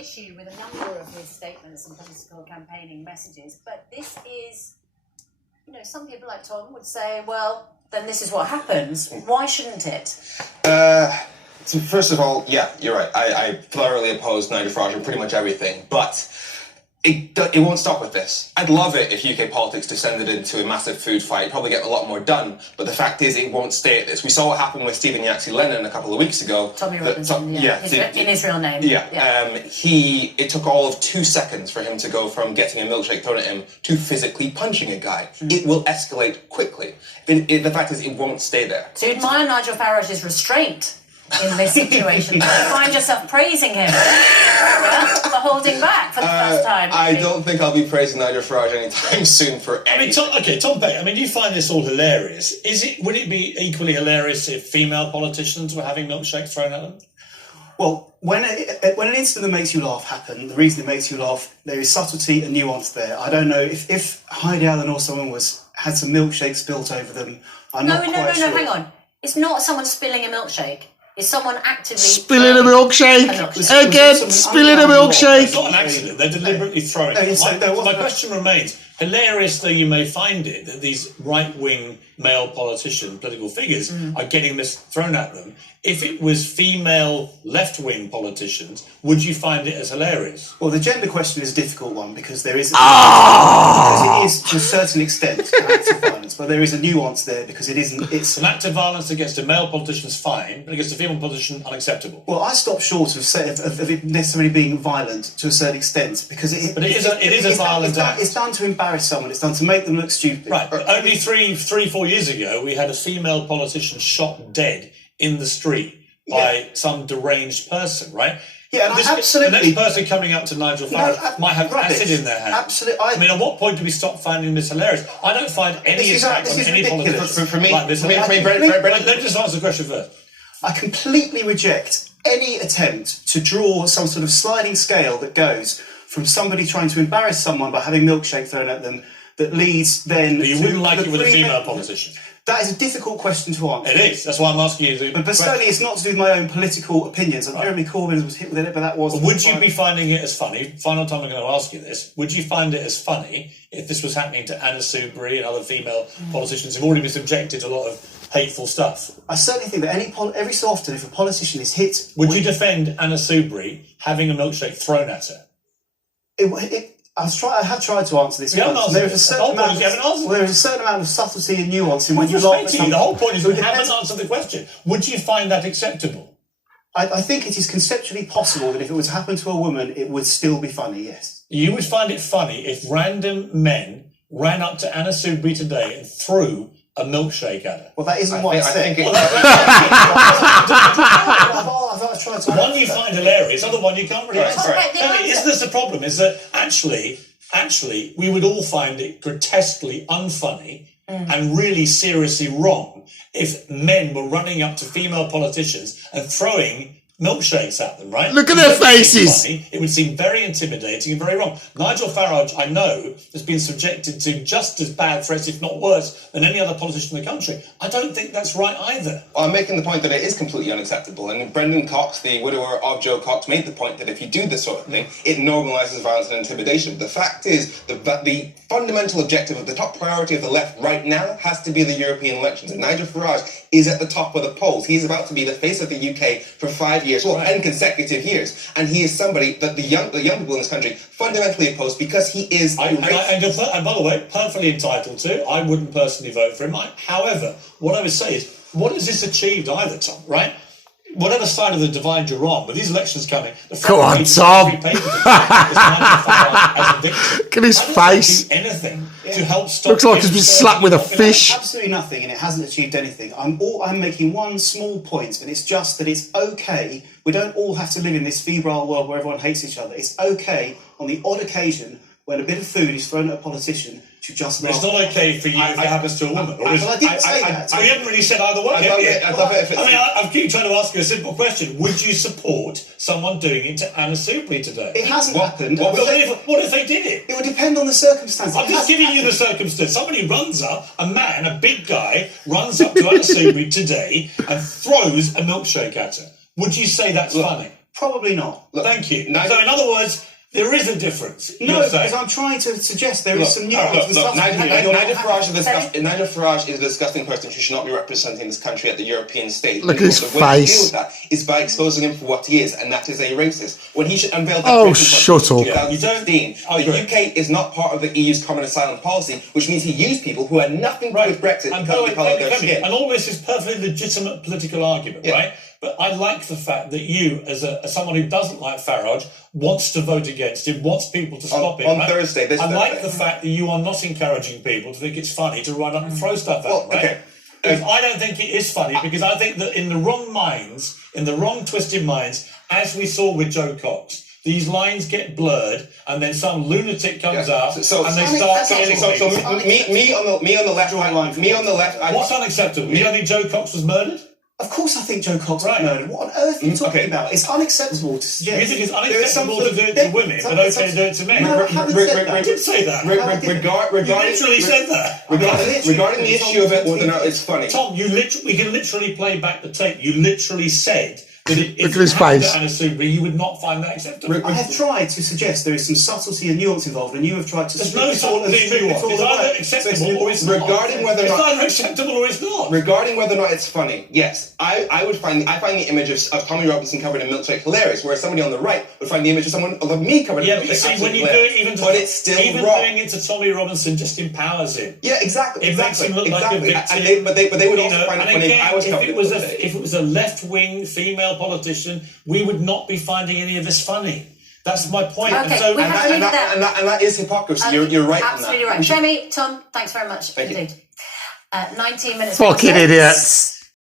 issue with a number of his statements and political campaigning messages, but this is, you know, some people like Tom would say, well, then this is what happens. Why shouldn't it? So first of all, yeah, you're right. I thoroughly oppose Nigel Farage on pretty much everything, but it won't stop with this. I'd love it if UK politics descended into a massive food fight, probably get a lot more done, but the fact is it won't stay at this. We saw what happened with Stephen Yancey-Lennon a couple of weeks ago. Tommy Robinson, in his real name. It took all of 2 seconds for him to go from getting a milkshake thrown at him to physically punching a guy. It will escalate quickly. The fact is it won't stay there. So you admire Nigel Farage's restraint in this situation. You find yourself praising him for holding back for the first time. I don't think I'll be praising Nigel Farage anytime soon for anything. Tom Beck, I mean, you find this all hilarious. Would it be equally hilarious if female politicians were having milkshakes thrown at them? Well, when an incident that makes you laugh happened, the reason it makes you laugh, there is subtlety and nuance there. I don't know if Heidi Allen or someone had some milkshake spilt over them. I'm not quite sure. No, hang on. It's not someone spilling a milkshake. Is someone actively spilling a milkshake? Again, spilling a milkshake. It's not an accident. They're deliberately throwing it. My question remains, hilarious though you may find it, that these right-wing male political figures are getting this thrown at them. If it was female left-wing politicians, would you find it as hilarious? Well, the gender question is a difficult one because there is... because it is, to a certain extent, an act of violence, but there is a nuance there because it isn't... It's an act of violence against a male politician is fine, but against a female politician, unacceptable. Well, I stop short of it necessarily being violent to a certain extent because it is a violent act. It's done to embarrass someone. It's done to make them look stupid. Right, but only 4 years ago, we had a female politician shot dead in the street by some deranged person, right? Yeah, and absolutely. The next person coming up to Nigel Farage might have acid in their hand. Absolutely. I mean, at what point do we stop finding this hilarious? I don't find any attack on any politician like this. Let me just answer the question first. I completely reject any attempt to draw some sort of sliding scale that goes from somebody trying to embarrass someone by having milkshake thrown at them that leads then... But you wouldn't like it with a female politician? That is a difficult question to answer. It is. That's why I'm asking you. But certainly it's not to do with my own political opinions. Right. Jeremy Corbyn was hit with it, but that wasn't... Would you be finding it as funny? Final time I'm going to ask you this. Would you find it as funny if this was happening to Anna Soubry and other female politicians who've already been subjected to a lot of hateful stuff? I certainly think that every so often, if a politician is hit... Would you defend Anna Soubry having a milkshake thrown at her? I have tried to answer this. There is a certain amount of subtlety and nuance in when you laugh at something. The whole point is you haven't answered the question. Would you find that acceptable? I think it is conceptually possible that if it was to happen to a woman, it would still be funny, yes. You would find it funny if random men ran up to Anna Soubry today and threw a milkshake at her. Well, that isn't what I said. One you find hilarious, other one you can't really answer. Isn't this the problem? Is that actually, we would all find it grotesquely unfunny and really seriously wrong if men were running up to female politicians and throwing milkshakes at them, right? Look at their faces. It would seem very intimidating and very wrong. Nigel Farage, I know, has been subjected to just as bad threats, if not worse, than any other politician in the country. I don't think that's right either. Well, I'm making the point that it is completely unacceptable. And Brendan Cox, the widower of Joe Cox, made the point that if you do this sort of thing, it normalises violence and intimidation. The fact is that the fundamental objective of the top priority of the left right now has to be the European elections. And Nigel Farage is at the top of the polls. He's about to be the face of the UK for 5 years. 10 consecutive years, and he is somebody that the young people in this country fundamentally oppose because he is. And by the way, perfectly entitled to. I wouldn't personally vote for him. However, what I would say is, what has this achieved either, Tom? Right? Whatever side of the divide you're on, with these elections coming, go on, Tom. Look at his face. Anything to help stop. Looks like he's been slapped with a fish. Absolutely nothing, and it hasn't achieved anything. I'm making one small point, and it's just that it's okay. We don't all have to live in this febrile world where everyone hates each other. It's okay on the odd occasion when a bit of food is thrown at a politician to just laugh. It's not okay for you if it happens to a woman. I didn't say that. You haven't really said either way. I keep trying to ask you a simple question. Would you support someone doing it to Anna Soubry today? It hasn't happened. What if they did it? It would depend on the circumstances. I'm just giving you the circumstance. Somebody runs up, a big guy, runs up to Anna Soubry today and throws a milkshake at her. Would you say that's funny? Probably not. Look, thank you. So in other words, there is a difference. No, because I'm trying to suggest there is some nuance. Nigel Farage is a disgusting person who should not be representing this country at the European stage. Look at his face. The way to deal with that is by exposing him for what he is, and that is a racist. When he should unveil that Oh, shut up. in 2016, the UK is not part of the EU's common asylum policy, which means he used people who had nothing to do with Brexit and and all this is perfectly legitimate political argument, right? But I like the fact that you, as someone who doesn't like Farage, wants to vote against him, wants people to stop him. On Thursday, I like the fact that you are not encouraging people to think it's funny to run up and throw stuff at him, right? I don't think it is funny, because I think that in the wrong minds, in the wrong twisted minds, as we saw with Joe Cox, these lines get blurred, and then some lunatic comes out, and they start killing people. Me on the left. What's unacceptable? You don't think Joe Cox was murdered? Of course I think Joe Cox was murdered. What on earth are you talking about? It's unacceptable to suggest... You think it's unacceptable to do it to women, but okay to do it to men? No, I did say that. You literally said that. Regarding the issue of it, whether or not it's funny. Tom, we can literally play back the tape. You literally said that if his face. Anna Soubry, you would not find that acceptable. I have tried to suggest there is some subtlety and nuance involved, and you have tried to... There's no subtlety and nuance. It's either acceptable or it's not. It's either acceptable or it's not. Regarding whether or not it's funny, yes, I find the image of Tommy Robinson covered in milkshake hilarious, whereas somebody on the right would find the image of me covered in milkshake. Yeah, see, when you do it even it's still wrong. Doing it to Tommy Robinson just empowers him. Yeah, exactly. It makes him look like a victim. But they would also find it when I was covered in milkshake. If it was a left-wing female politician, we would not be finding any of this funny. That's my point. Okay, and that is hypocrisy. You're right. Absolutely right. Jamie, Tom, thanks very much indeed. 19 minutes. Fucking idiots.